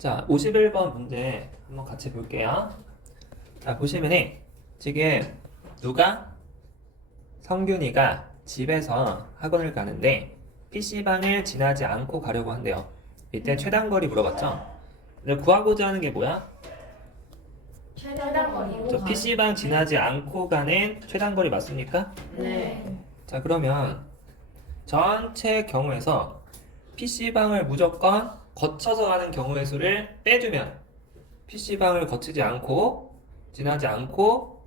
자, 51번 문제 한번 같이 볼게요. 자, 보시면은 지금 누가? 성균이가 집에서 학원을 가는데 PC방을 지나지 않고 가려고 한대요. 이때 최단거리 물어봤죠? 근데 구하고자 하는 게 뭐야? 최단거리. 저 PC방 지나지 않고 가는 최단거리 맞습니까? 네. 자, 그러면 전체 경우에서 PC방을 무조건 거쳐서 가는 경우의 수를 빼주면 PC방을 거치지 않고 지나지 않고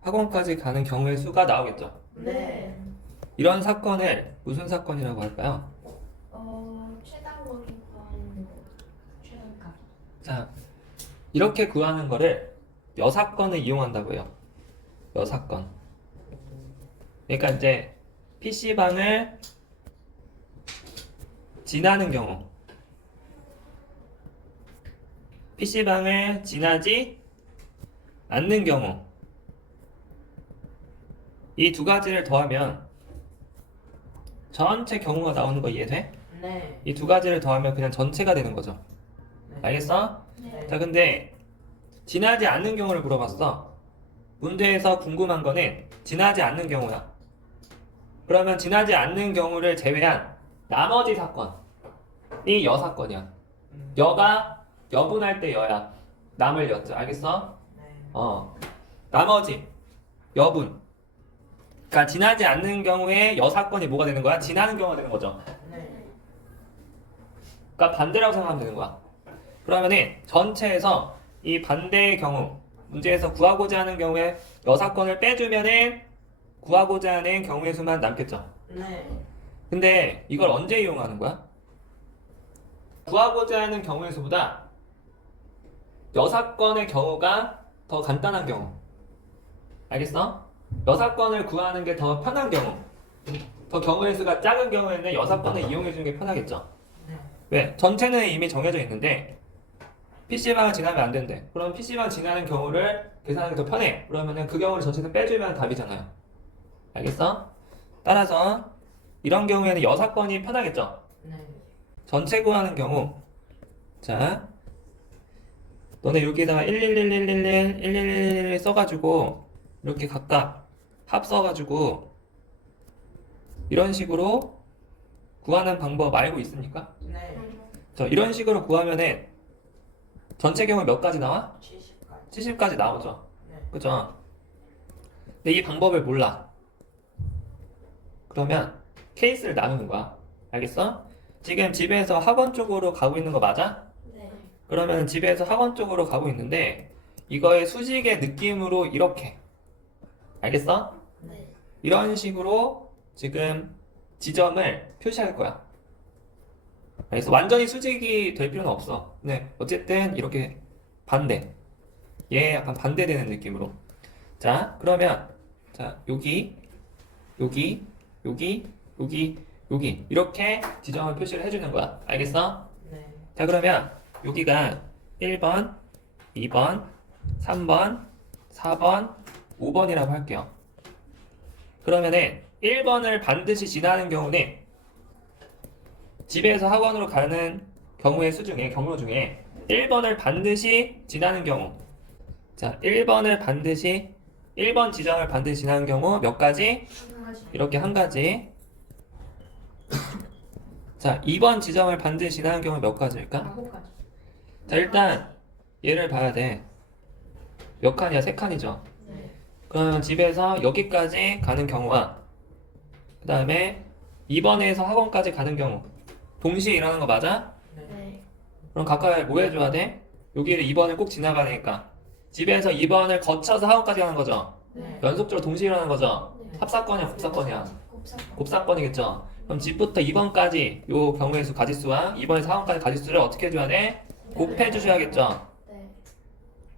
학원까지 가는 경우의 수가 나오겠죠. 네. 이런 사건을 무슨 사건이라고 할까요? 최단거리건 최단거리. 자, 이렇게 구하는 거를 여사건을 이용한다고 해요. 여사건. 그러니까 이제 PC방을 지나는 경우, PC방을 지나지 않는 경우, 이 두 가지를 더하면 전체 경우가 나오는 거 이해돼? 네. 이 두 가지를 더하면 그냥 전체가 되는 거죠. 알겠어? 네. 자, 근데 지나지 않는 경우를 물어봤어. 문제에서 궁금한 거는 지나지 않는 경우야. 그러면 지나지 않는 경우를 제외한 나머지 사건이 여사건이야. 여가 여분할 때 여야. 남을 여자. 알겠어? 네. 나머지 여분. 그러니까 지나지 않는 경우에 여사건이 뭐가 되는 거야? 지나는 경우가 되는 거죠. 네. 그러니까 반대라고 생각하면 되는 거야. 그러면은 전체에서 이 반대의 경우, 문제에서 구하고자 하는 경우에 여사건을 빼주면은 구하고자 하는 경우의 수만 남겠죠. 네. 근데 이걸 언제 이용하는 거야? 구하고자 하는 경우의 수보다 여사건의 경우가 더 간단한 경우. 알겠어? 여사건을 구하는 게 더 편한 경우. 더 경우의 수가 작은 경우에는 여사건을 이용해 주는 게 편하겠죠. 네. 왜? 전체는 이미 정해져 있는데 PC방을 지나면 안 된대. 그럼 PC방 지나는 경우를 계산하는 게 더 편해. 그러면은 그 경우를 전체는 빼주면 답이잖아요. 알겠어? 따라서 이런 경우에는 여사건이 편하겠죠. 네. 전체 구하는 경우. 자, 너네 여기다가 1111111 써가지고 이렇게 각각 합 써가지고 이런 식으로 구하는 방법 알고 있습니까? 네. 자, 이런 식으로 구하면은 전체 경우 몇 가지 나와? 70까지. 70까지 나오죠. 네. 그죠? 근데 이 방법을 몰라. 그러면 케이스를 나누는 거야. 알겠어? 지금 집에서 학원 쪽으로 가고 있는 거 맞아? 네. 그러면 집에서 학원 쪽으로 가고 있는데 이거의 수직의 느낌으로 이렇게. 알겠어? 네. 이런 식으로 지금 지점을 표시할 거야. 알겠어? 완전히 수직이 될 필요는 없어. 네. 어쨌든 이렇게 반대. 얘 약간 반대되는 느낌으로. 자, 그러면 자, 여기 여기 이렇게 지점을 표시를 해주는 거야. 알겠어? 네. 자, 그러면 여기가 1번, 2번, 3번, 4번, 5번이라고 할게요. 그러면은 1번을 반드시 지나는 경우는 집에서 학원으로 가는 경우 중에 1번을 반드시 지나는 경우. 자, 1번 지점을 반드시 지나는 경우 몇 가지? 이렇게 한 가지. 자, 2번 지점을 반드시 지나는 경우 몇 가지일까? 9가지. 자, 일단 얘를 봐야 돼. 몇 칸이야? 3칸이죠. 네. 그러면 집에서 여기까지 가는 경우와 그 다음에 2번에서 학원까지 가는 경우 동시에 일어나는 거 맞아? 네. 그럼 각각 뭐 해줘야 돼? 여기를 2번을 꼭 지나가니까 집에서 2번을 거쳐서 학원까지 가는 거죠. 네. 연속적으로 동시에 일어나는 거죠. 네. 합사건이야, 곱사건이야? 곱사건. 곱사건이겠죠. 그럼 집부터 2번까지 요 경우의 수 가지수와 2번에서 학원까지 가지수를 어떻게 해줘야 돼? 곱해 주셔야겠죠. 네.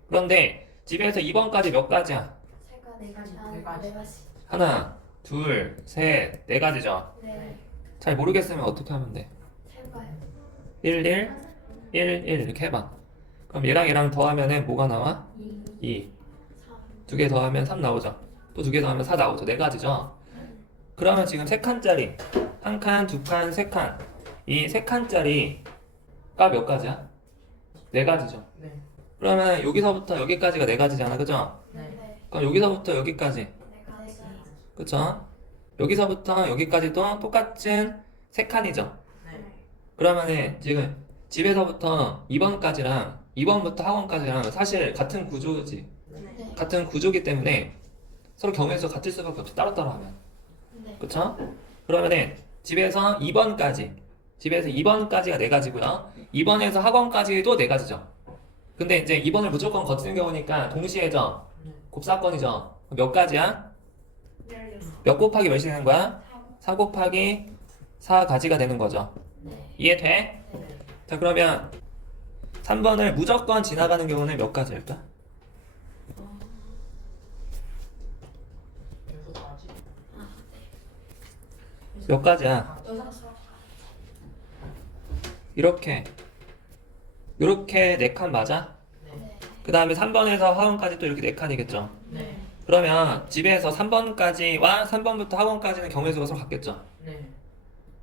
그런데 집에서 2번까지 몇 가지야? 네 가지. 네 가지. 하나, 둘, 셋, 네 가지죠. 네. 잘 모르겠으면 어떻게 하면 돼? 해봐요. 1, 1, 1, 1 이렇게 해봐. 그럼 얘랑 더하면은 뭐가 나와? 2. 3. 두 개 더하면 3 나오죠. 또 두 개 더하면 4 나오죠. 네 가지죠. 그러면 지금 3칸짜리 1칸, 2칸, 3칸 이 3칸짜리가 몇 가지야? 네 가지죠. 네. 그러면 여기서부터 여기까지가 네 가지잖아, 그죠? 네. 그럼 여기서부터 여기까지, 내가지. 그죠? 여기서부터 여기까지도 똑같은 세 칸이죠. 네. 그러면은 지금 집에서부터 2번까지랑 2번부터 학원까지랑 사실 같은 구조지. 네. 같은 구조기 때문에 서로 경우에서 같을 수밖에 없지, 따로따로 하면. 네. 그쵸? 그러면은 집에서 2번까지, 집에서 2번까지가 네 가지고요. 2번에서 학원까지도 네 가지죠. 근데 이제 2번을 무조건 거치는 경우니까 동시에죠. 네. 곱사건이죠. 몇 가지야? 16. 몇 곱하기 몇이 되는 거야? 4 곱하기 4가지가 되는 거죠. 네. 이해돼? 네. 자, 그러면 3번을 무조건 지나가는 경우는 몇 가지일까? 여섯 가지. 몇 가지야? 여섯. 이렇게 네 칸 맞아? 네. 네. 그 다음에 3번에서 학원까지 또 이렇게 네 칸이겠죠. 네. 그러면 집에서 3번까지와 3번부터 학원까지는 경우의 수가 서로 같겠죠. 네.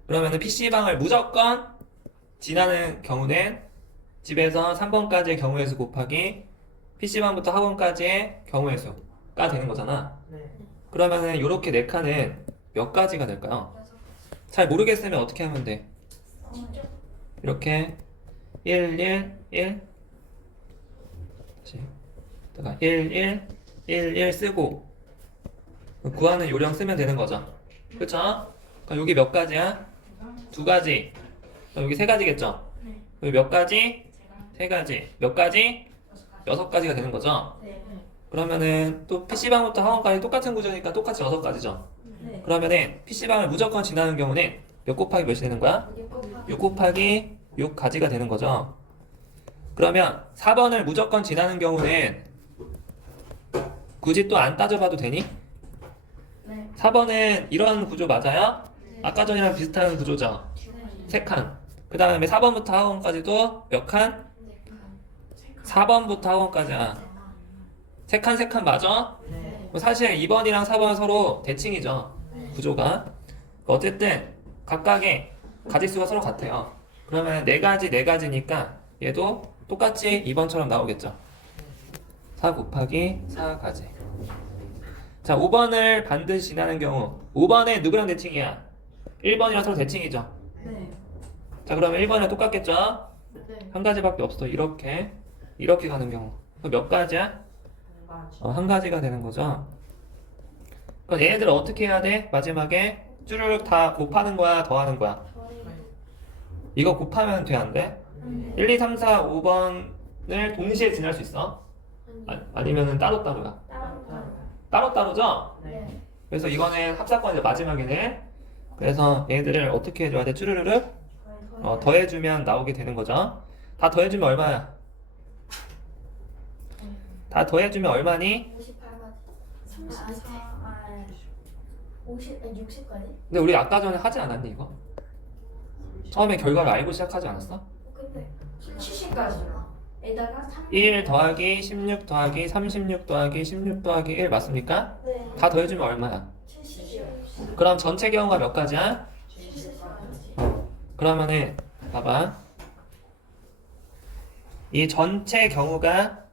그러면은 PC방을 무조건 지나는 경우는 집에서 3번까지의 경우의 수 곱하기 PC방부터 학원까지의 경우의 수가 되는 거잖아. 네. 그러면은 이렇게 네 칸은 몇 가지가 될까요? 여섯. 잘 모르겠으면 어떻게 하면 돼? 진짜? 이렇게 1, 1, 1 다시 다가 1, 1, 1, 1 쓰고 구하는 요령 쓰면 되는 거죠. 그쵸? 그럼 여기 몇 가지야? 두 가지. 그럼 여기 세 가지겠죠? 네. 여기 몇 가지? 제가 세 가지. 몇 가지? 여섯 가지. 여섯 가지가 되는 거죠. 네. 그러면은 또 PC방부터 학원까지 똑같은 구조니까 똑같이 여섯 가지죠. 네. 그러면은 PC방을 무조건 지나는 경우는 몇 곱하기 몇이 되는 거야? 6 곱하기 6가지가 되는 거죠. 그러면 4번을 무조건 지나는 경우는 굳이 또 안 따져봐도 되니? 네. 4번은 이런 구조 맞아요? 아까 전이랑 비슷한 구조죠. 3칸. 그 다음에 4번부터 학원까지도 몇 칸? 4번부터 학원까지야. 3칸, 3칸 맞아? 네. 사실 2번이랑 4번은 서로 대칭이죠. 구조가. 어쨌든 각각의 가지수가 서로 같아요. 그러면 네 가지니까 얘도 똑같이 2번처럼 나오겠죠. 4 곱하기 4가지. 자, 5번을 반드시 지나는 경우 5번에 누구랑 대칭이야? 1번이랑 서로 대칭이죠. 네. 자, 그러면 1번이랑 똑같겠죠? 네. 한 가지밖에 없어. 이렇게 가는 경우. 그럼 몇 가지야? 한 가지. 한 가지가 되는 거죠. 그럼 얘네들 어떻게 해야 돼? 마지막에 쭈르륵 다 곱하는 거야, 더하는 거야? 이거 곱하면 돼, 안 돼? 1, 2, 3, 4, 5번을 동시에 지날 수 있어? 아니면은 따로따로야? 따로따로죠? 네. 그래서 이거는 합사건이죠, 마지막에는. 그래서 얘네들을 어떻게 해줘야 돼? 쭈르르륵 더해주면 나오게 되는 거죠. 다 더해주면 얼마야? 다 더해주면 얼마니? 58가지. 34. 50, 60까지? 근데 우리 아까 전에 하지 않았니, 이거? 처음에 결과를 알고 시작하지 않았어? 근데 70까지. 에다가 3. 1 더하기 16 더하기 36 더하기 16 더하기 1 맞습니까? 네. 다 더해주면 얼마야? 70. 그럼 전체 경우가 몇 가지야? 70까지. 그러면은 봐봐, 이 전체 경우가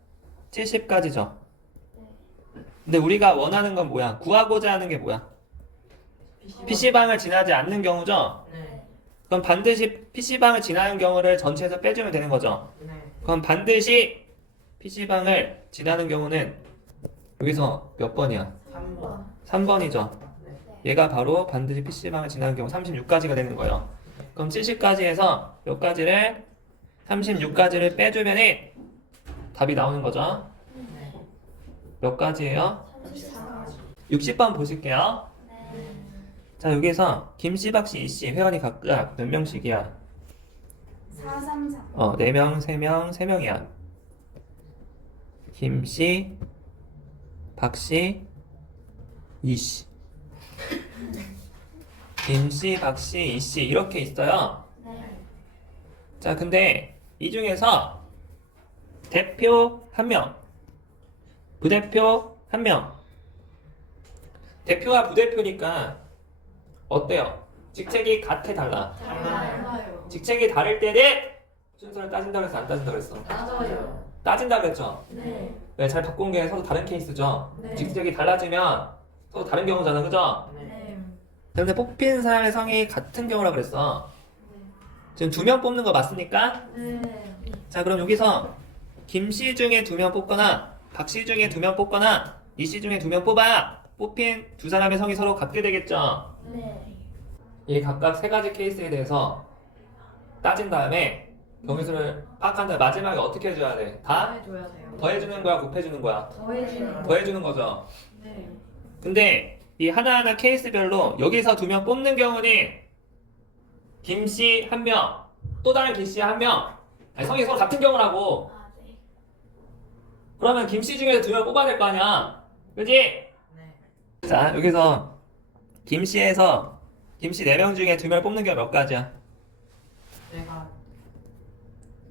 70가지죠. 근데 우리가 원하는 건 뭐야? 구하고자 하는 게 뭐야? PC방을 지나지 않는 경우죠? 네. 그럼 반드시 PC방을 지나는 경우를 전체에서 빼주면 되는 거죠. 네. 그럼 반드시 PC방을 지나는 경우는 여기서 몇 번이야? 3번. 3번이죠. 얘가 바로 반드시 PC방을 지나는 경우 36가지가 되는 거예요. 그럼 70가지에서 몇 가지를? 36가지를 빼주면은 답이 나오는 거죠. 네. 몇 가지예요? 34가지. 60번 보실게요. 네. 자, 여기서 김씨, 박씨, 이씨 회원이 각각 몇 명씩이야? 4, 3, 4. 4명, 3명, 3명이야. 김씨, 박씨, 이씨. 김씨, 박씨, 이씨 이렇게 있어요. 네. 자, 근데 이 중에서 대표 1명, 부대표 1명. 대표와 부대표니까 어때요? 직책이 같아, 달라? 달라요. 직책이 다를 때는 순서를 따진다 그랬어 안 따진다 그랬어? 맞아요. 따진다 그랬죠? 네. 왜 잘 바꾼 게 서로 다른 케이스죠? 네. 직책이 달라지면 서로 다른 경우잖아 그죠? 네. 근데 뽑힌 사람의 성이 같은 경우라 그랬어. 지금 2명 뽑는 거 맞습니까? 네. 자 그럼 여기서 김씨 중에 2명 뽑거나 박씨 중에 2명 뽑거나 이씨 중에 2명 뽑아 뽑힌 두 사람의 성이 서로 같게 되겠죠? 네. 이 각각 세 가지 케이스에 대해서 따진 다음에 경우수를 파악한 다음에 마지막에 어떻게 해줘야 돼? 다 더해줘야 돼요. 더해주는 거야 곱해주는 거야? 더해주는 더해주는 거죠. 네. 근데 이 하나하나 케이스별로 여기서 2명 뽑는 경우는 김씨 1명 또 다른 김씨 1명 성이 서로 같은 경우라고. 아, 네. 그러면 김씨 중에서 2명 뽑아야 될 거 아니야 그지? 네. 자 여기서 김씨에서 김씨 4명 중에 2명 뽑는 경우 몇 가지야? 내가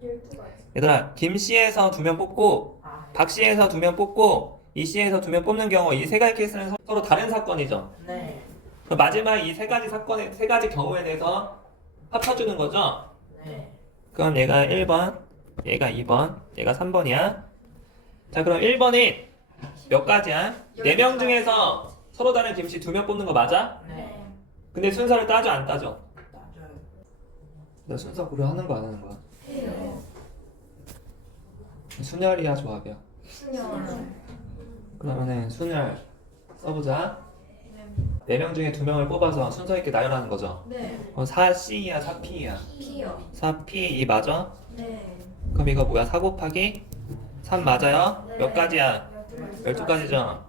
12가지. 얘들아 김씨에서 2명 뽑고 박씨에서 2명 뽑고 이씨에서 2명 뽑는 경우 이 세 가지 케이스는 서로 다른 사건이죠. 네. 그럼 마지막 이 세 가지 사건의 세 가지 경우에 대해서 합쳐주는 거죠. 네. 그럼 얘가 1번, 얘가 2번, 얘가 3번이야. 자 그럼 1번이 몇 가지야? 4명 중에서 서로 다른 김씨 2명 뽑는 거 맞아? 네. 근데 순서를 따져 안 따져? 맞아요. 나 순서 고려하는 거 안 하는 거야? 해요. 순열이야 조합이야? 수년. 그러면은 순열 써보자. 4명 중에 2명을 뽑아서 순서 있게 나열하는 거죠. 네. 4C야 4P야? 피요. 4P 이 맞아? 네. 그럼 이거 뭐야? 4 곱하기 3 맞아요? 네. 몇 가지야? 12가지죠.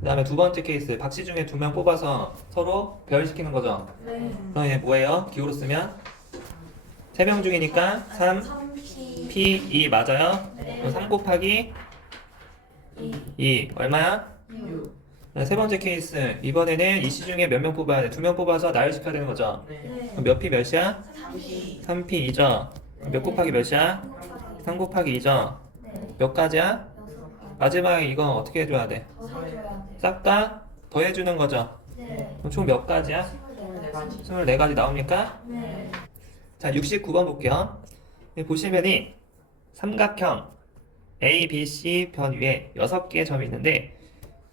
그 다음에 두 번째 케이스 박씨 중에 2명 뽑아서 서로 배열시키는 거죠. 네. 그럼 얘 뭐예요? 기호로 쓰면 3명 중이니까 3 3P. P 2 맞아요? 네. 그럼 3 곱하기 2 얼마야? 6. 세 번째 케이스 이번에는 이씨 중에 몇 명 뽑아야 돼? 2명 뽑아서 나열시켜야 되는 거죠. 네. 그럼 몇 P 몇이야? 3P. 3P 2죠. 몇 곱하기 몇이야? 3 곱하기 2죠. 네. 몇 가지야? 마지막에 이거 어떻게 해줘야 돼? 더해줘야 돼. 싹 다 더해주는 거죠. 네. 그럼 총 몇 가지야? 24가지. 24가지 나옵니까? 네. 자 69번 볼게요. 여기 보시면이 삼각형 A, B, C 변 위에 6개의 점이 있는데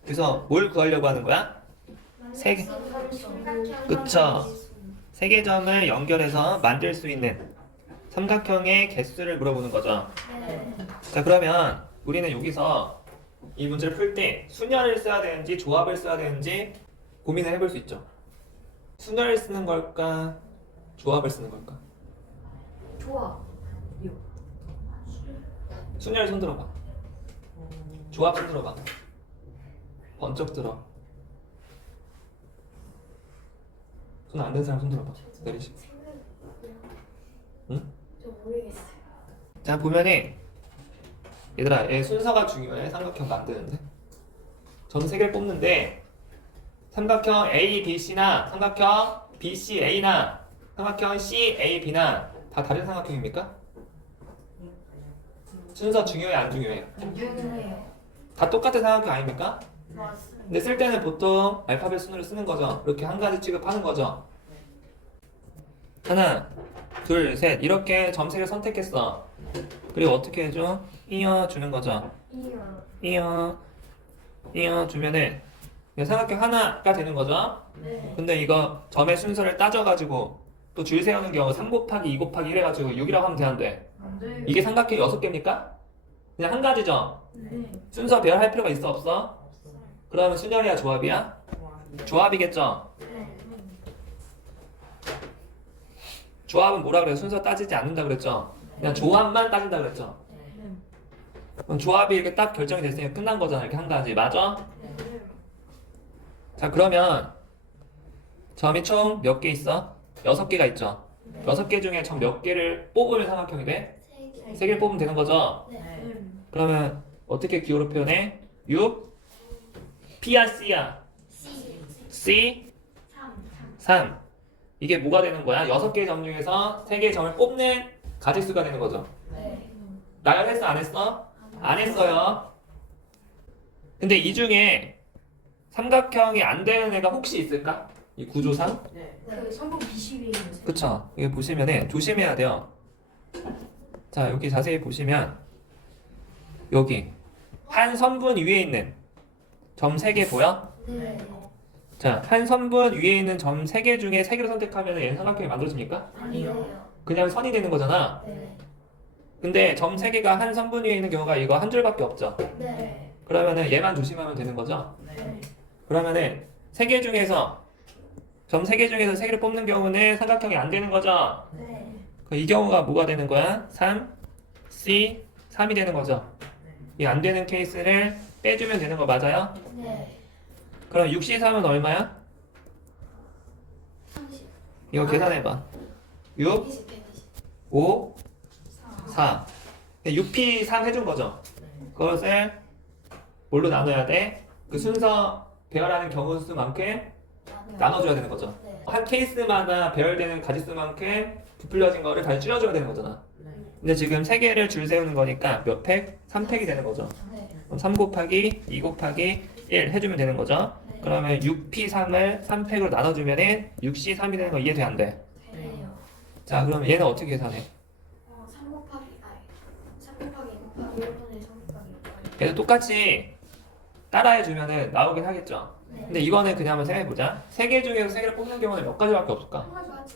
그래서 뭘 구하려고 하는 거야? 세 개. 그쵸. 3개 점을 연결해서 만들 수 있는 삼각형의 개수를 물어보는 거죠. 네. 자 그러면 우리는 여기서 이 문제를 풀 때 순열을 써야 되는지 조합을 써야 되는지 고민을 해볼 수 있죠. 순열을 쓰는 걸까? 조합을 쓰는 걸까? 좋아. 순열 손 들어봐. 조합 손 들어봐. 번쩍 들어. 손 안 된 사람 손 들어봐. 내리시. 응? 저 모르겠어요. 자 보면은 얘들아 얘 순서가 중요해. 삼각형 만드는데 전 3개를 뽑는데 삼각형 A, B, C나 삼각형 B, C, A나 삼각형 C, A, B나 다 다른 삼각형입니까? 순서 중요해 안 중요해? 중요해요. 다 똑같은 삼각형 아닙니까? 맞습니다. 근데 쓸 때는 보통 알파벳 순으로 쓰는 거죠. 이렇게 한 가지 취급하는 거죠. 하나, 둘, 셋 이렇게 점색을 선택했어. 그리고 어떻게 해줘? 이어 주는 거죠. 이어 주면은 삼각형 하나가 되는 거죠. 네. 근데 이거 점의 순서를 따져가지고 또 줄 세우는 경우 3 곱하기 2 곱하기 1 해가지고 6이라고 하면 되는데 안 돼요. 이게 삼각형 6개입니까? 그냥 한 가지죠. 네. 순서 배열할 필요가 있어 없어? 그러면 순열이야 조합이야? 조합이겠죠. 네. 조합은 뭐라 그래요? 순서 따지지 않는다 그랬죠. 그냥 조합만 따진다 그랬죠. 네. 그럼 조합이 이렇게 딱 결정이 됐으니까 끝난 거잖아. 이렇게 한 가지 맞아? 네. 자 그러면 점이 총 몇 개 있어? 6개가 있죠. 6개 중에 점 몇 개를 뽑으면 삼각형이 돼? 3개를 뽑으면 되는 거죠. 네. 그러면 어떻게 기호로 표현해? 6 P야 C야? C 3 이게 뭐가 되는 거야? 6개의 점 중에서 3개의 점을 뽑는 가지수가 되는 거죠. 네. 나열했어 안 했어? 안 했어요. 근데 이 중에 삼각형이 안 되는 애가 혹시 있을까? 이 구조상? 그 성분 22. 그쵸. 이게 보시면은 조심해야 돼요. 자, 여기 자세히 보시면 여기 한 선분 위에 있는 점 3개 보여? 네. 자, 한 선분 위에 있는 점 3개 중에 3개를 선택하면 얘는 삼각형이 만들어집니까? 아니요. 그냥 선이 되는 거잖아. 네. 근데 점 3개가 한 선분 위에 있는 경우가 이거 한 줄밖에 없죠. 네. 그러면은 얘만 조심하면 되는 거죠. 네. 그러면은 3개 중에서 점 3개 중에서 3개를 뽑는 경우는 삼각형이 안 되는 거죠. 네. 이 경우가 뭐가 되는 거야? 3, C, 3이 되는 거죠. 이 안 되는 케이스를 빼주면 되는 거 맞아요? 네. 그럼 6C3은 얼마야? 30. 이거 계산해봐. 6, 20, 120. 5, 4. 4. 6P3 해준 거죠. 그것을 뭘로 나눠야 돼? 그 순서 배열하는 경우 수만큼 나눠줘야 되는 거죠. 네. 한 케이스마다 배열되는 가지수만큼 부풀려진 거를 다시 줄여줘야 되는 거잖아. 근데 지금 3개를 줄 세우는 거니까 몇 팩? 3팩이 되는 거죠. 네. 그럼 3 곱하기 2 곱하기 1 해주면 되는 거죠. 네. 그러면 6P3을 3팩으로 나눠주면은 6C3이 되는 거 이해돼 안 돼? 되네요. 자, 그럼 얘는 어떻게 계산해? 3 곱하기 3 곱하기 2 곱하기 1분의 3 곱하기 6. 얘도 똑같이 따라해주면은 나오긴 하겠죠. 네. 근데 이거는 그냥 한번 생각해보자. 3개 중에서 3개를 뽑는 경우는 몇 가지밖에 없을까? 한 가지.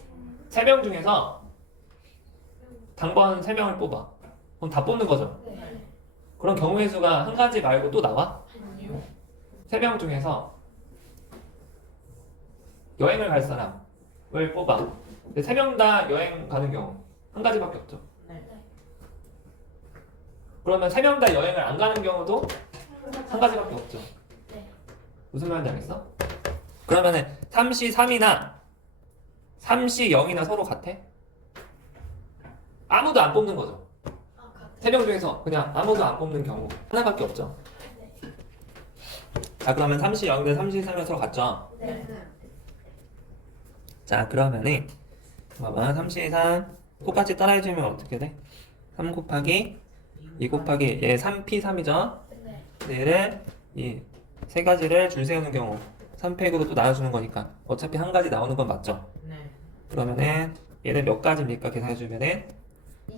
3명 중에서 당번 3명을 뽑아. 그럼 다 뽑는 거죠. 네. 그럼 경우의 수가 한 가지 말고 또 나와? 3명 중에서 여행을 갈 사람을 뽑아. 근데 3명 다 여행 가는 경우 한 가지밖에 없죠. 그러면 3명 다 여행을 안 가는 경우도 한 가지밖에 없죠. 네. 무슨 말인지 알겠어? 그러면은 3C 3이나 3C 0이나 서로 같아? 아무도 안 뽑는 거죠. 아, 같아. 3명 중에서 그냥 아무도 안 뽑는 경우 하나밖에 없죠. 네. 자, 그러면 3C 0이나 3C 3이 서로 같죠? 네. 자, 그러면은 봐봐. 3C 3 똑같이 따라해주면 어떻게 돼? 3 곱하기 2 곱하기 얘 3P 3이죠? 네. 얘를 이 세 가지를 줄 세우는 경우 3팩으로 또 나눠주는 거니까 어차피 한 가지 나오는 건 맞죠? 네. 그러면은 얘는 몇 가지입니까? 계산해주면은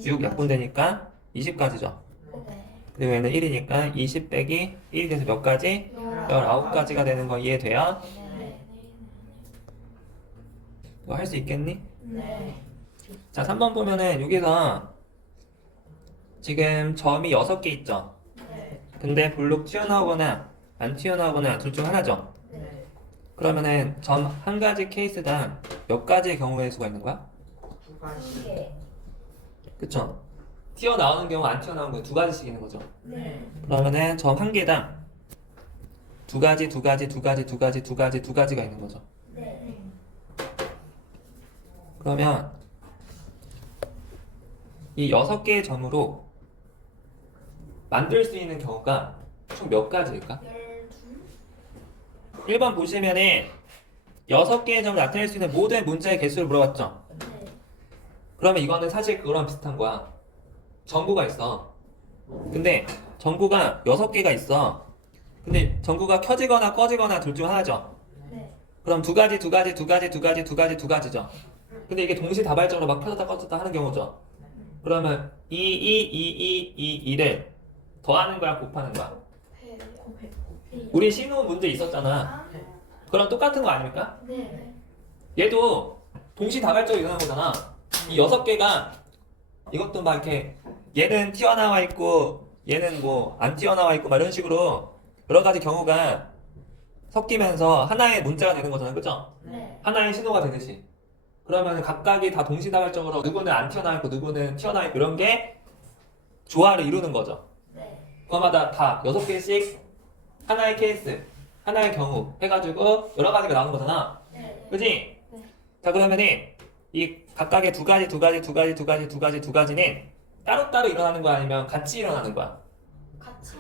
6 약분되니까 20가지죠. 네. 그리고 얘는 1이니까 20 빼기 1이 돼서 몇 가지? 19가지가 되는 거 이해돼요? 네. 이거 할 수 있겠니? 네. 자, 3번 보면은 여기서 지금 점이 6개 있죠? 네. 근데 블록 튀어나오거나 안 튀어나오거나 둘 중 하나죠? 네. 그러면은 점 한 가지 케이스당 몇 가지의 경우의 수가 있는 거야? 두 가지. 2개. 그쵸? 튀어나오는 경우 안 튀어나오는 경우 두 가지씩 있는 거죠. 네. 그러면은 점 한 개당 두 가지, 두 가지, 두 가지, 두 가지, 두 가지, 두 가지가 있는 거죠. 네. 그러면 이 6개의 점으로 만들 수 있는 경우가 총 몇 가지일까? 12. 1번 보시면은 6개의 점을 나타낼 수 있는 모든 문자의 개수를 물어봤죠. 네. 그러면 이거는 사실 그거랑 비슷한 거야. 전구가 있어. 근데 전구가 6개가 있어. 근데 전구가 켜지거나 꺼지거나 둘 중 하나죠. 네. 그럼 두 가지, 두 가지, 두 가지, 두 가지, 두 가지, 두 가지죠. 근데 이게 동시다발적으로 막 켜졌다 꺼졌다 하는 경우죠. 그러면 2를 더하는 거야, 곱하는 거야? 우리 신호 문제 있었잖아. 그럼 똑같은 거 아닙니까? 네. 얘도 동시다발적으로 일어나는 거잖아. 이 6개가 이것도 막 이렇게 얘는 튀어나와 있고 얘는 뭐 안 튀어나와 있고 막 이런 식으로 여러 가지 경우가 섞이면서 하나의 문자가 되는 거잖아. 그죠? 네. 하나의 신호가 되듯이. 그러면 각각이 다 동시다발적으로 누구는 안 튀어나와 있고 누구는 튀어나와 있고 이런 게 조화를 이루는 거죠. 네. 그거마다 다 6개씩 하나의 케이스, 하나의 경우 해가지고 여러 가지가 나오는 거잖아. 네. 그지? 네. 자, 그러면은 이 각각의 두 가지, 두 가지, 두 가지, 두 가지, 두 가지, 두 가지는 따로따로 일어나는 거야? 아니면 같이 일어나는 거야?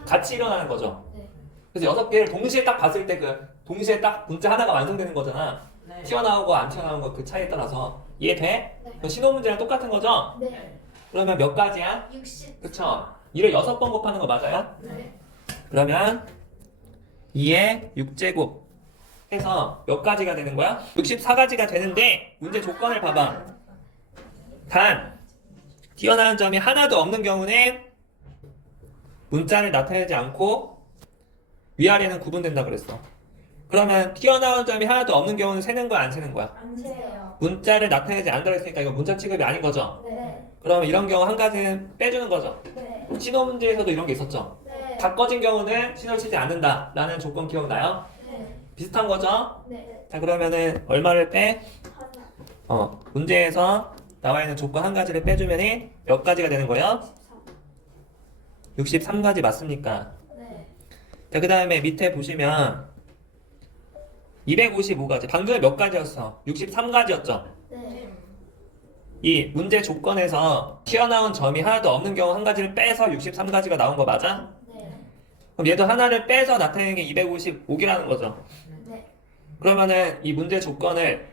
같이 일어나는 거죠. 네. 그래서 6개를 동시에 딱 봤을 때 그 동시에 딱 문자 하나가 완성되는 거잖아. 네. 튀어나오고 안 튀어나오는 거 그 차이에 따라서 이해돼? 네. 그 신호 문제랑 똑같은 거죠? 네. 그러면 몇 가지야? 60. 그쵸? 2를 6번 곱하는 거 맞아요? 네. 그러면 2의 6제곱 해서 몇 가지가 되는 거야? 64가지가 되는데 문제 조건을 봐봐. 단 튀어나온 점이 하나도 없는 경우는 문자를 나타내지 않고 위아래는 구분된다 그랬어. 그러면 튀어나온 점이 하나도 없는 경우는 세는 거야, 안 세는 거야? 안 세요. 문자를 나타내지 않는다 그랬으니까 이거 문자 취급이 아닌 거죠. 네. 그러면 이런 경우 한 가지는 빼주는 거죠. 네. 신호 문제에서도 이런 게 있었죠. 네. 바꿔진 경우는 신호를 치지 않는다 라는 조건 기억나요? 네. 비슷한 거죠? 네. 자, 그러면은 얼마를 빼? 하나. 문제에서 나와 있는 조건 한 가지를 빼주면 몇 가지가 되는 거예요? 63가지 맞습니까? 네. 자, 그 다음에 밑에 보시면 255가지. 방금 몇 가지였어? 63가지였죠? 네. 이 문제 조건에서 튀어나온 점이 하나도 없는 경우 한 가지를 빼서 63가지가 나온 거 맞아? 네. 그럼 얘도 하나를 빼서 나타내는 게 255개라는 거죠. 네. 그러면은 이 문제 조건을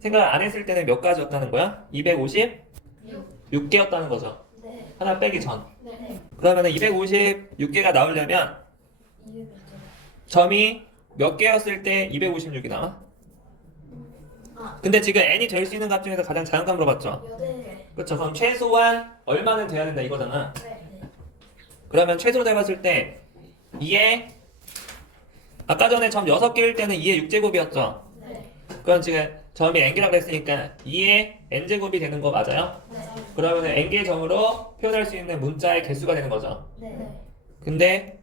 생각을 안 했을 때는 몇 가지였다는 거야? 256개였다는 거죠. 네. 하나 빼기 전. 네. 그러면은 256개가 나오려면 이게 몇 점? 점이 몇 개였을 때 256이 나와? 아. 근데 지금 n이 될 수 있는 값 중에서 가장 작은 값 물어봤죠? 8개. 그렇죠. 그럼 최소한 얼마는 돼야 된다 이거잖아. 네. 그러면 최소로 해봤을 때 2에 아까 전에 점 6개일 때는 2의 6제곱이었죠. 네. 그럼 지금 점이 n개라고 했으니까 2의 n제곱이 되는 거 맞아요? 네. 그러면 n개의 점으로 표현할 수 있는 문자의 개수가 되는 거죠. 네. 근데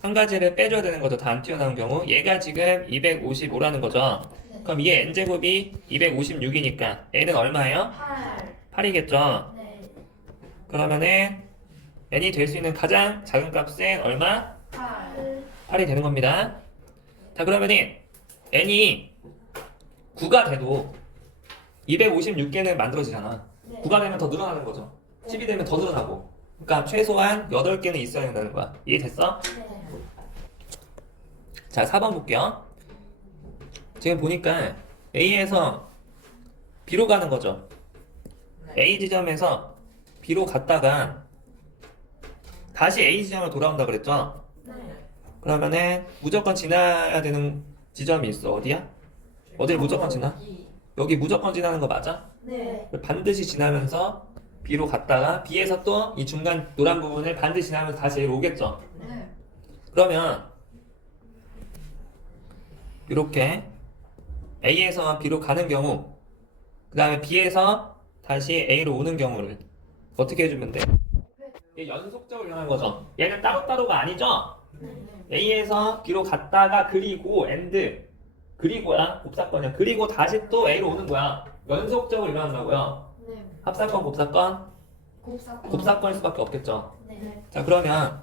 한 가지를 빼줘야 되는 거죠. 다 안 튀어나온 경우. 얘가 지금 255라는 거죠. 그럼 얘 n제곱이 256이니까 n은 얼마예요? 8. 8이겠죠. 네. 그러면은 n이 될 수 있는 가장 작은 값은 얼마? 8. 8이 되는 겁니다. 자, 그러면은 n이 9가 돼도 256개는 만들어지잖아. 네. 9가 되면 더 늘어나는 거죠. 10이 되면 더 늘어나고. 그러니까 최소한 8개는 있어야 된다는 거야. 이해됐어? 네. 자, 4번 볼게요. 지금 보니까 A에서 B로 가는 거죠. A 지점에서 B로 갔다가 다시 A 지점으로 돌아온다 그랬죠. 네. 그러면은 무조건 지나야 되는 지점이 있어. 어디야? 어딜 무조건 지나? 여기 무조건 지나는 거 맞아? 네. 반드시 지나면서 B로 갔다가 B에서 또 이 중간 노란 부분을 반드시 지나면서 다시 A로 오겠죠. 네. 그러면 이렇게 A에서 B로 가는 경우, 그 다음에 B에서 다시 A로 오는 경우를 어떻게 해주면 돼? 이게 연속적으로 일어나는 거죠. 얘는 따로따로가 아니죠? A에서 B로 갔다가 그리고 AND 그리고야 곱사건이야. 그리고 다시 또 A로 오는 거야. 연속적으로 일어난다고요. 네. 합사건, 곱사건, 곱사건. 곱사건일 수밖에 없겠죠. 네. 자, 그러면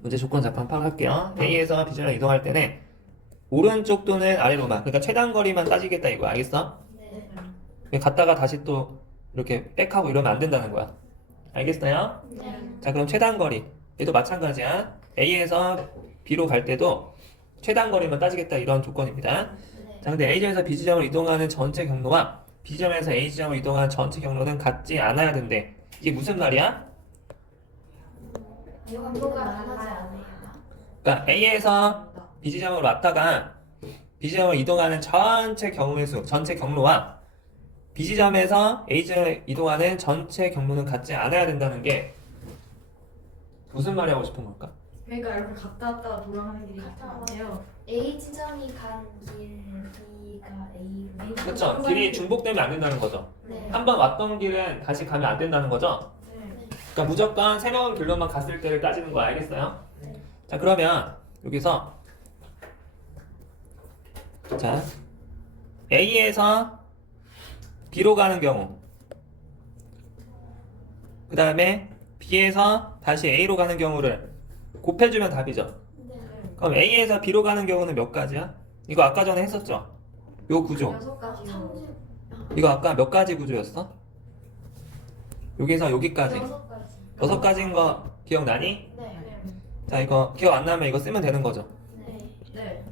문제 조건 잠깐 파악할게요. A에서 B로 이동할 때는 오른쪽 또는 아래로만, 그러니까 최단 거리만 따지겠다 이거 알겠어? 네. 갔다가 다시 또 이렇게 백하고 이러면 안 된다는 거야. 알겠어요? 네. 자, 그럼 최단 거리 얘도 마찬가지야. A에서 B로 갈 때도 최단 거리만 따지겠다 이런 조건입니다. 네. 자, 근데 A지점에서 B지점으로 이동하는 전체 경로와 B지점에서 A지점으로 이동하는 전체 경로는 같지 않아야 된대. 이게 무슨 말이야? 경로가 다르지 않아요. 그러니까 A에서 B지점으로 왔다가 B지점으로 이동하는 전체 경로의 수, 전체 경로와 B지점에서 A지점으로 이동하는 전체 경로는 같지 않아야 된다는 게 무슨 말이 하고 싶은 걸까? 그러니까 이렇게 갔다 왔다가 돌아가는 길이 같은 거 아니에요? A 지점이 간 길, B가 A로. 그렇죠. 길이 중복되면 안 된다는 거죠. 네. 한 번 왔던 길은 다시 가면 안 된다는 거죠. 네. 그러니까 무조건 새로운 길로만 갔을 때를 따지는 거 알겠어요? 네. 자, 그러면 여기서 자 A에서 B로 가는 경우, 그 다음에 B에서 다시 A로 가는 경우를 곱해주면 답이죠. 네. 그럼 A에서 B로 가는 경우는 몇 가지야? 이거 아까 전에 했었죠? 요 구조. 6가지요. 30. 이거 아까 몇 가지 구조였어? 여기서 여기까지. 6가지. 6가지인 거 기억나니? 네. 자, 이거 기억 안 나면 이거 쓰면 되는 거죠. 네. 네.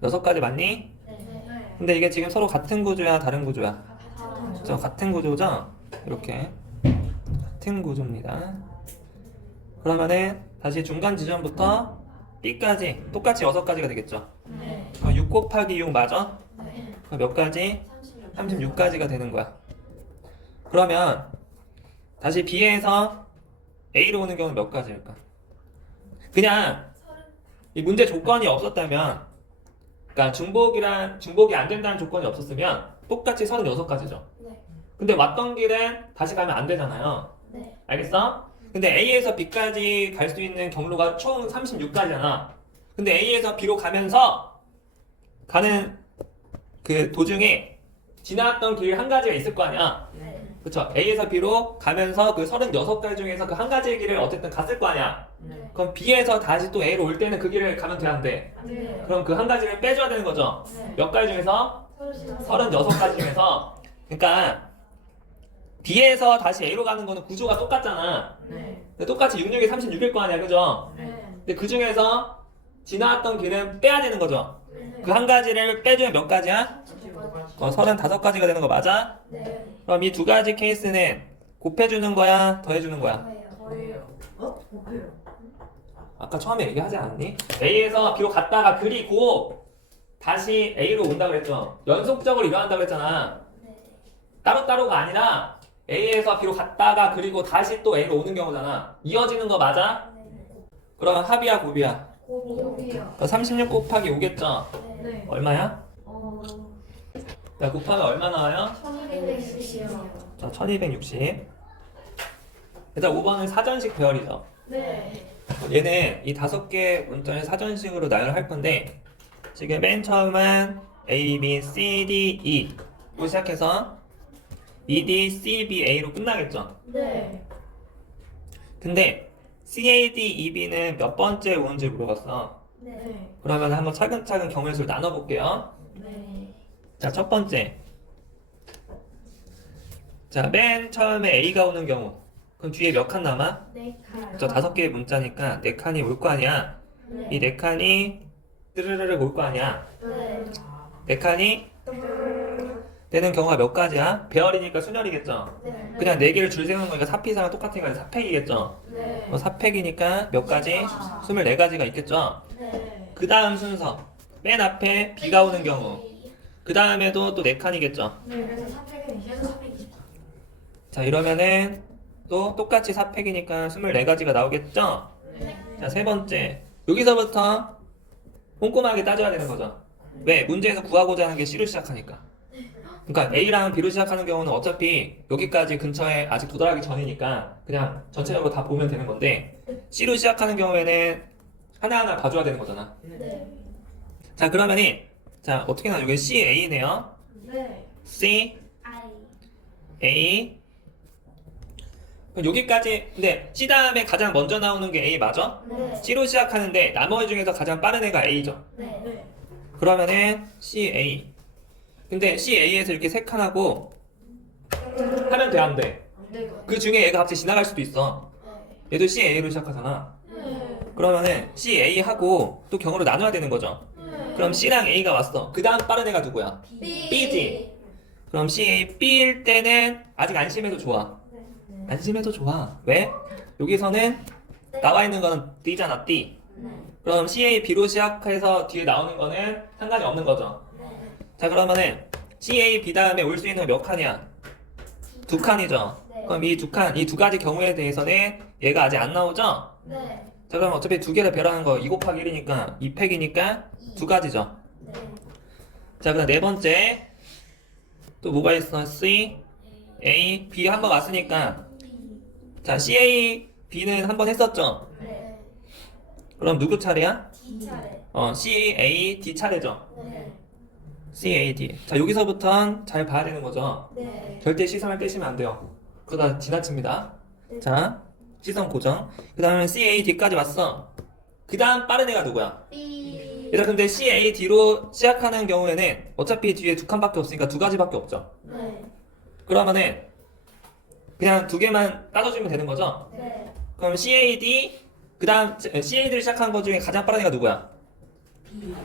6가지 맞니? 네. 네. 근데 이게 지금 서로 같은 구조야, 다른 구조야? 같은 그렇죠? 같은 구조죠? 이렇게 같은 구조입니다. 그러면은 다시 중간 지점부터 B까지 똑같이 6가지가 되겠죠? 네. 6 곱하기 6 맞아? 네. 그럼 몇 가지? 36. 36가지가 되는 거야. 그러면 다시 B에서 A로 오는 경우는 몇 가지일까? 그냥 이 문제 조건이 없었다면, 그러니까 중복이 안 된다는 조건이 없었으면 똑같이 36가지죠. 네. 근데 왔던 길은 다시 가면 안 되잖아요. 네. 알겠어? 근데 A에서 B까지 갈 수 있는 경로가 총 36가지잖아. 근데 A에서 B로 가면서 가는 그 도중에 지나왔던 길 한 가지가 있을 거 아니야. 네. 그쵸? A에서 B로 가면서 그 36가지 중에서 그 한 가지의 길을 어쨌든 갔을 거 아니야. 네. 그럼 B에서 다시 또 A로 올 때는 그 길을 가면 돼, 안 돼? 네. 그럼 그 한 가지를 빼줘야 되는 거죠. 네. 몇 가지 중에서? 36. 36가지 중에서. 그러니까 B에서 다시 A로 가는 거는 구조가 똑같잖아. 네. 근데 똑같이 66이 36일 거 아니야, 그죠? 네. 근데 그 중에서 지나왔던 길은 빼야 되는 거죠. 네. 그 한 가지를 빼주면 몇 가지야? 35가지가 되는 거 맞아? 네. 그럼 이 두 가지 케이스는 곱해주는 거야? 더해주는 거야? 뭐예요? 오케이요. 아까 처음에 얘기하지 않았니? A에서 B로 갔다가 그리고 다시 A로 온다 그랬죠? 연속적으로 일어난다 그랬잖아. 네. 따로따로가 아니라 A에서 B로 갔다가 그리고 다시 또 A로 오는 경우잖아. 이어지는 거 맞아? 네. 그러면 합이야 곱이야? 곱이요. 36 곱하기 5겠죠? 네. 네. 얼마야? 어. 자, 곱하면 얼마 나와요? 1260이요. 자, 1260. 일단 5번은 사전식 배열이죠. 네. 얘는 이 5개 문자를 사전식으로 나열할 건데 지금 맨 처음은 A, B, C, D, E로 시작해서 E, D, C, B, A로 끝나겠죠. 네. 근데 C, A, D, E, B는 몇 번째 오는지 물어봤어. 네. 그러면 한번 차근차근 경우의 수를 나눠볼게요. 네. 자, 첫 번째. 자, 맨 처음에 A가 오는 경우. 그럼 뒤에 몇 칸 남아? 네. 저 5개의 문자니까 4칸이 올 거 아니야. 이 4칸이 뜨르르르 올 거 아니야. 네. 4칸이 되는 경우가 몇 가지야? 배열이니까 순열이겠죠. 네. 그냥 4개를 줄 세우는 거니까 4피상은 똑같으니까 4팩이겠죠. 네. 4팩이니까 몇 가지? 24가지가 있겠죠. 네. 그 다음 순서. 맨 앞에 B가 오는 경우. 그 다음에도 또 4칸이겠죠. 네. 그래서 420에서 420. 자, 이러면은 또 똑같이 4팩이니까 24가지가 나오겠죠. 네. 자, 세 번째. 여기서부터 꼼꼼하게 따져야 되는 거죠. 왜? 문제에서 구하고자 하는 게 C로 시작하니까. 그러니까 A랑 B로 시작하는 경우는 어차피 여기까지 근처에 아직 도달하기 전이니까 그냥 전체적으로 다 보면 되는 건데 C로 시작하는 경우에는 하나하나 봐줘야 되는 거잖아. 네. 자, 그러면은 자, 어떻게 나와? 여기 C, A네요. 네. C, I. A. 그럼 여기까지. 근데 C 다음에 가장 먼저 나오는 게 A 맞아? 네. C로 시작하는데 나머지 중에서 가장 빠른 애가 A죠. 네. 네. 그러면은 CA. 근데 CA에서 이렇게 3칸 하고 하면 돼, 안 돼? 네. 그 중에 얘가 갑자기 지나갈 수도 있어. 얘도 CA로 시작하잖아. 네. 그러면은 CA 하고 또 경우로 나눠야 되는 거죠. 그럼 C랑 A가 왔어. 그 다음 빠른 애가 누구야? B지. 그럼 CA B일 때는 아직 안심해도 좋아. 안심해도 좋아. 왜? 여기서는 나와 있는 거는 D잖아, D. 그럼 CA B로 시작해서 뒤에 나오는 거는 상관이 없는 거죠. 자, 그러면은 CA B 다음에 올 수 있는 몇 칸이야? 2칸이죠. 그럼 이 2칸, 이 두 가지 경우에 대해서는 얘가 아직 안 나오죠? 네. 자, 그럼 어차피 두 개를 배라는 거 2 곱하기 1이니까 2팩이니까 두 가지죠. 네. 자, 그다음 네 번째 또 뭐가 있어? C, A, B 한 번 왔으니까 자, CA, B는 한 번 했었죠? 네. 그럼 누구 차례야? D차례. C, A, D 차례죠. 네. C, A, D. 자, 여기서부터 잘 봐야 되는 거죠. 네. 절대 시선을 떼시면 안 돼요. 그러다 지나칩니다. 자, 시선 고정. 그 다음에 C, A, D까지 왔어. 그 다음 빠른 애가 누구야? B. 얘들아, 근데 C, A, D로 시작하는 경우에는 어차피 뒤에 2칸밖에 없으니까 2가지밖에 없죠. 네. 그러면은 그냥 2개만 따져주면 되는 거죠. 네. 그럼 C, A, D, 그 다음 C, A, D를 시작한 것 중에 가장 빠른 애가 누구야?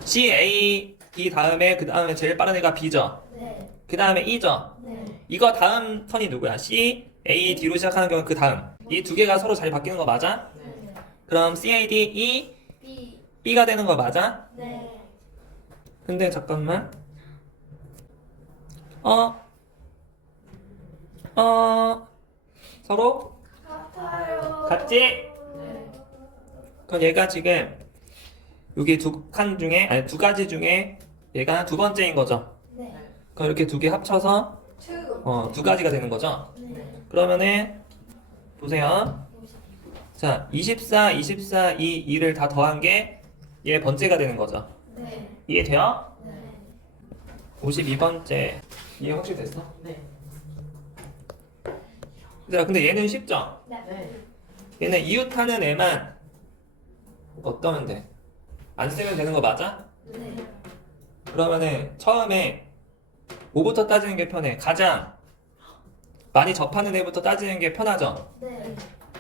C, A, D 다음에 그 다음에 제일 빠른 애가 B죠. 네. 그 다음에 E죠. 네. 이거 다음 턴이 누구야? C, A, D로 시작하는 경우 그 다음. 이 두 개가 서로 자리 바뀌는 거 맞아? 네. 그럼 C, A, D, E, B. B가 되는 거 맞아? 네. 근데 잠깐만. 서로 같아요. 같지? 네. 그럼 얘가 지금 여기 두 가지 중에 얘가 두 번째인 거죠. 네. 그럼 이렇게 두 개 합쳐서 두 가지가 되는 거죠. 네. 그러면은 보세요. 자, 24, 24, 2를 다 더한 게 얘 번째가 되는 거죠. 네. 이해돼요? 네. 52번째. 이해 확실히 됐어? 네. 얘들아, 근데 얘는 쉽죠? 네. 얘는 이웃하는 애만 어떠면 돼? 안 쓰면 되는 거 맞아? 네. 그러면은 처음에 뭐부터 따지는 게 편해? 가장 많이 접하는 애부터 따지는 게 편하죠? 네.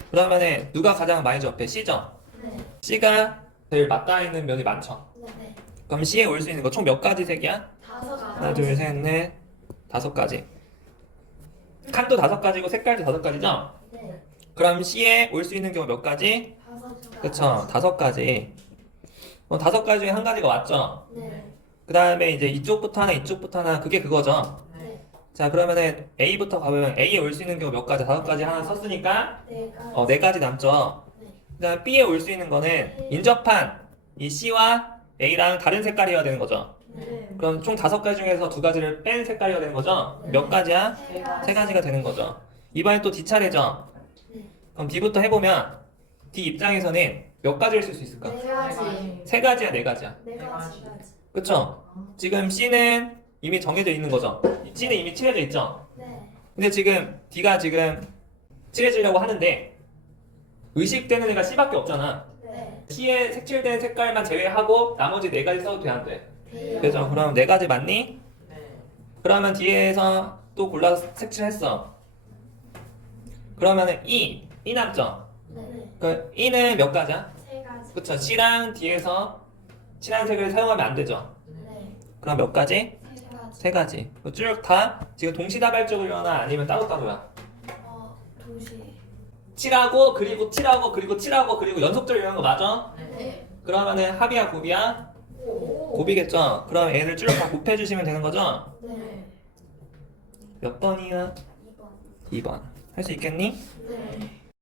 그러면은 누가 가장 많이 접해? C죠? 네. C가 제일 맞닿아 있는 면이 많죠? 네. 그럼 C에 올 수 있는 거 총 몇 가지 색이야? 다섯 하나, 둘, 셋, 넷, 다섯 가지. 칸도 다섯 가지고 색깔도 다섯 가지죠? 네. 그럼 C에 올 수 있는 경우 몇 가지? 다섯. 그쵸, 다섯 가지. 다섯 가지 중에 한 가지가 맞죠? 네. 그 다음에 이제 이쪽부터 하나, 이쪽부터 하나, 그게 그거죠? 네. 자, 그러면은 A부터 가보면 A에 올 수 있는 경우 몇 가지? 다섯 가지 하나 썼으니까 네가. 네 가지 남죠? 네. 그 다음 B에 올 수 있는 거는 인접한 이 C와 A랑 다른 색깔이어야 되는 거죠? 네. 그럼 총 다섯 가지 중에서 두 가지를 뺀 색깔이어야 되는 거죠? 몇 가지야? 세 가지가 되는 거죠. 이번엔 또 D 차례죠? 네. 그럼 D부터 해보면 D 입장에서는 몇 가지를 쓸 수 있을까? 네 가지. 세 가지야, 네 가지야. 네 가지. 그쵸? 지금 C는 이미 정해져 있는 거죠? C는 이미 칠해져 있죠? 네. 근데 지금 D가 지금 칠해지려고 하는데 의식되는 애가 C밖에 없잖아. 네. C에 색칠된 색깔만 제외하고 나머지 네 가지 써도 돼, 안 돼? 돼요. 그죠? 그럼 네 가지 맞니? 네. 그러면 뒤에서 또 골라서 색칠했어. 그러면은 E 남죠? 네. 그 E는 몇 가지야? 세 가지. 그쵸? C랑 D에서 칠한 색을 사용하면 안 되죠? 네. 그럼 몇 가지? 세 가지. 세 가지. 쭉 다 지금 동시다발적으로나 아니면 따로따로야? 동시에. 칠하고 그리고 칠하고 그리고 칠하고 그리고 연속적으로 이러는 거 맞아? 네. 그러면은 합이야 곱이야? 오. 곱이겠죠? 그럼 얘를 쭉 다 곱해주시면 되는 거죠? 네. 몇 번이야? 2번. 2번. 할 수 있겠니? 네.